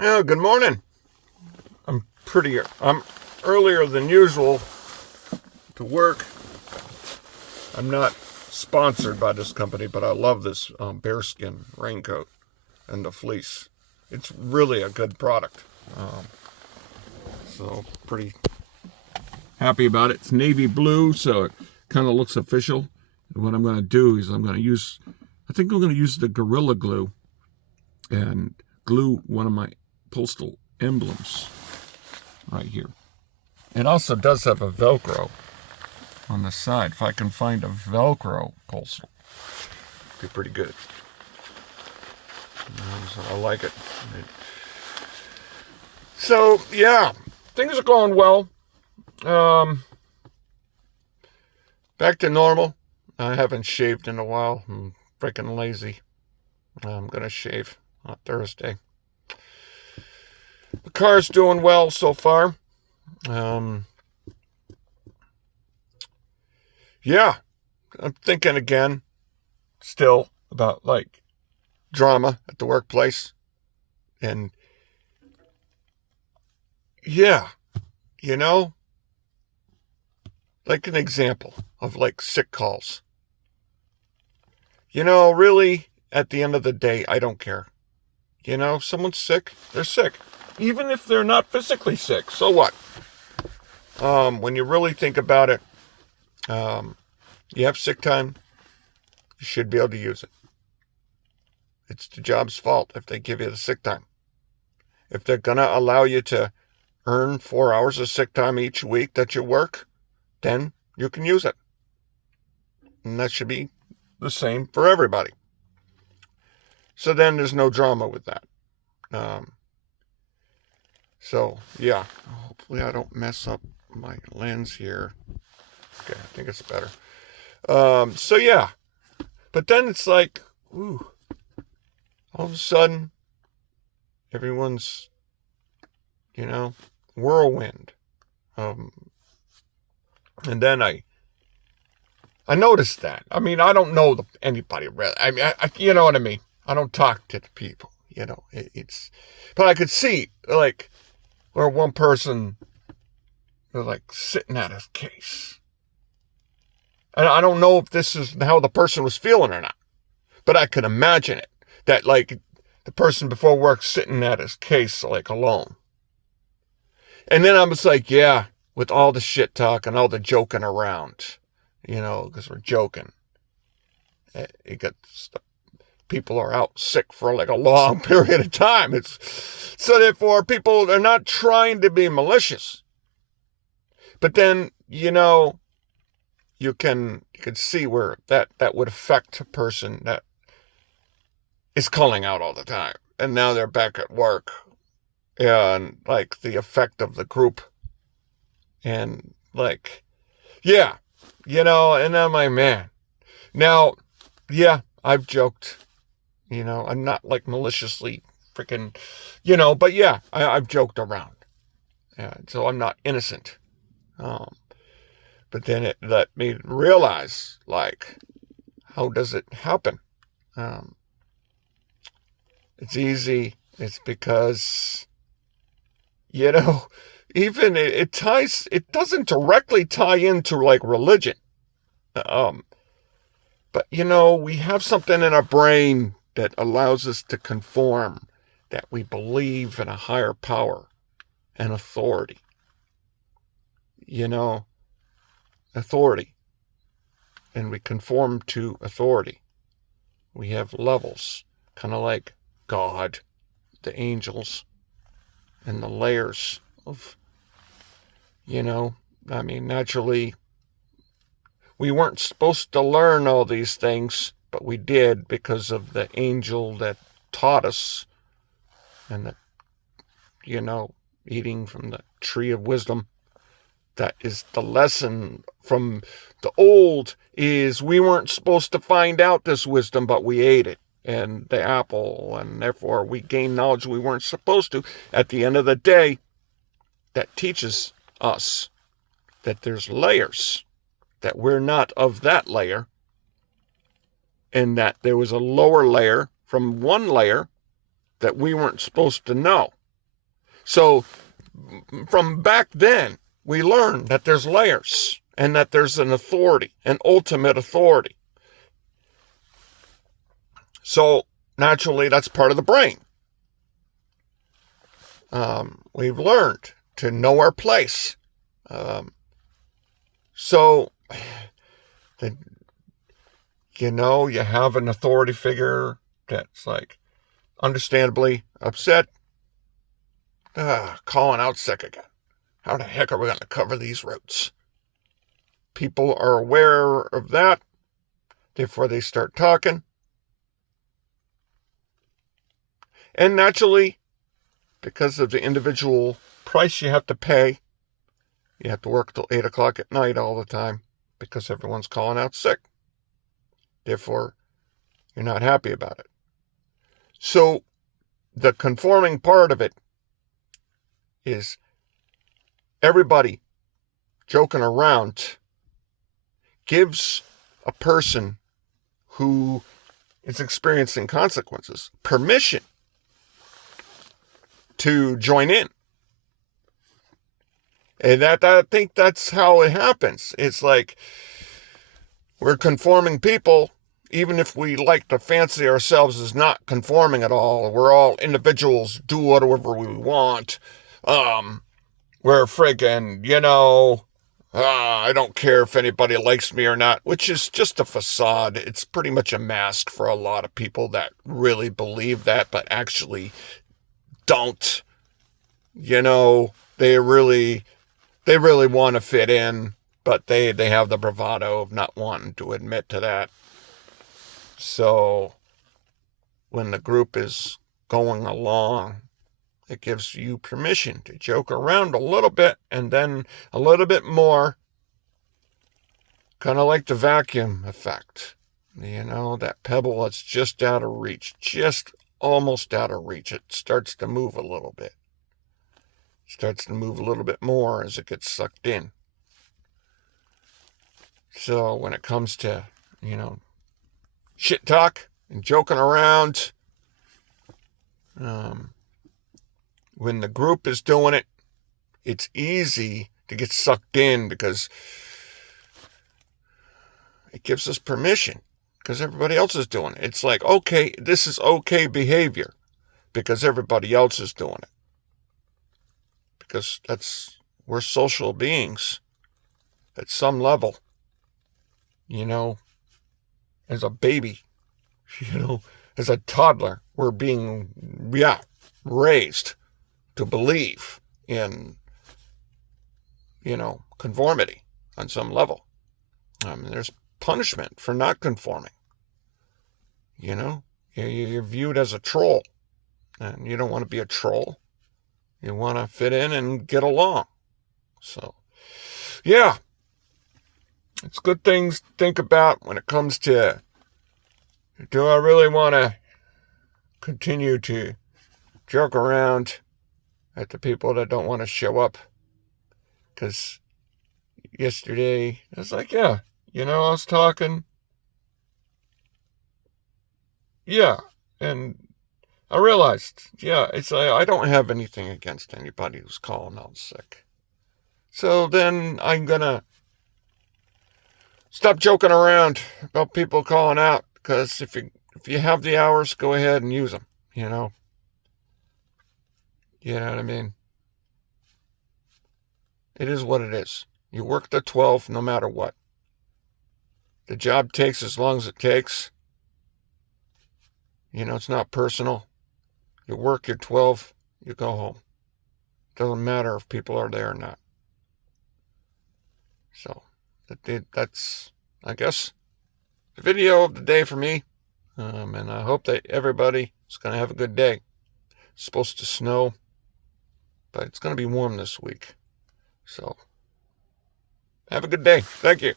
Yeah, good morning. I'm earlier than usual to work. I'm not sponsored by this company, but I love this bearskin raincoat and the fleece. It's really a good product. Um, so pretty happy about it. It's navy blue, so it kind of looks official. And what I'm going to do is I think I'm going to use the Gorilla Glue and glue one of my postal emblems right here. It also does have a Velcro on the side. If I can find a Velcro postal, it'd be pretty good. So I like it. So yeah, things are going well. Um, Back to normal. I haven't shaved in a while. I'm freaking lazy. I'm gonna shave on Thursday. The car's doing well so far. Um, yeah, I'm thinking again, still about like drama at the workplace, and yeah, you know, like an example of like sick calls. Really, at the end of the day, I don't care. If someone's sick, they're sick. Even if they're not physically sick, so what? When you really think about it, um, you have sick time, you should be able to use it. It's the job's fault if they give you the sick time. If they're going to allow you to earn 4 hours of sick time each week that you work, then you can use it. And that should be the same for everybody. So then there's no drama with that. Um, so, yeah, hopefully I don't mess up my lens here. Okay, I think it's better. So, yeah, but then it's like, ooh, all of a sudden, everyone's, whirlwind. Um, and then I noticed that. I mean, I don't know anybody really. I mean, you know what I mean? I don't talk to the people, but I could see, like, where one person was, like, sitting at his case. And I don't know if this is how the person was feeling or not, but I could imagine it. That, like, the person before work sitting at his case, like, alone. And then I was like, yeah, with all the shit talk and all the joking around, because we're joking. It gets people are out sick for like a long period of time. So therefore people are not trying to be malicious. But then, you can see where that would affect a person that is calling out all the time. And now they're back at work. And like the effect of the group. And like, yeah, and I'm like, man. Now, yeah, I've joked. I'm not like maliciously freaking, but yeah, I've joked around. Yeah, so I'm not innocent. Um, but then it let me realize, like, how does it happen? Um, it's easy. It's because, you know, even it doesn't directly tie into like religion. Um, but, we have something in our brain that allows us to conform, that we believe in a higher power and authority. Authority. And we conform to authority. We have levels, kind of like God, the angels, and the layers of, naturally, we weren't supposed to learn all these things, but we did because of the angel that taught us, and the, eating from the tree of wisdom. That is the lesson from the old, is we weren't supposed to find out this wisdom, but we ate it, and the apple, and therefore we gained knowledge we weren't supposed to. At the end of the day, that teaches us that there's layers, that we're not of that layer, and that there was a lower layer from one layer that we weren't supposed to know. So from back then, we learned that there's layers and that there's an authority, an ultimate authority. So naturally, that's part of the brain. We've learned to know our place. So, you have an authority figure that's like understandably upset, calling out sick again. How the heck are we going to cover these routes? People are aware of that before they start talking. And naturally, because of the individual price you have to pay, you have to work till 8 o'clock at night all the time because everyone's calling out sick. Therefore, you're not happy about it. So the conforming part of it is everybody joking around gives a person who is experiencing consequences permission to join in. And I think that's how it happens. It's like we're conforming people, even if we like to fancy ourselves as not conforming at all. We're all individuals, do whatever we want. We're friggin', I don't care if anybody likes me or not, which is just a facade. It's pretty much a mask for a lot of people that really believe that, but actually don't. They really want to fit in, but they have the bravado of not wanting to admit to that. So when the group is going along, it gives you permission to joke around a little bit and then a little bit more, kind of like the vacuum effect. That pebble that's just out of reach, just almost out of reach. It starts to move a little bit. Starts to move a little bit more as it gets sucked in. So when it comes to, shit talk and joking around, when the group is doing it, it's easy to get sucked in because it gives us permission because everybody else is doing it. It's like, okay, this is okay behavior because everybody else is doing it. Because we're social beings at some level, as a baby, as a toddler, we're being, raised to believe in, conformity on some level. There's punishment for not conforming. You're viewed as a troll, and you don't want to be a troll. You want to fit in and get along. So, yeah, it's good things to think about when it comes to, do I really want to continue to joke around at the people that don't want to show up? Because yesterday, I was like, I was talking. Yeah, and I realized, it's like I don't have anything against anybody who's calling out sick. So then I'm going to stop joking around about people calling out, because if you have the hours, go ahead and use them, You know what I mean? It is what it is. You work the 12 no matter what. The job takes as long as it takes. It's not personal. You work your 12, you go home. Doesn't matter if people are there or not. So that's, I guess, the video of the day for me. And I hope that everybody is going to have a good day. It's supposed to snow, but it's going to be warm this week. So have a good day. Thank you.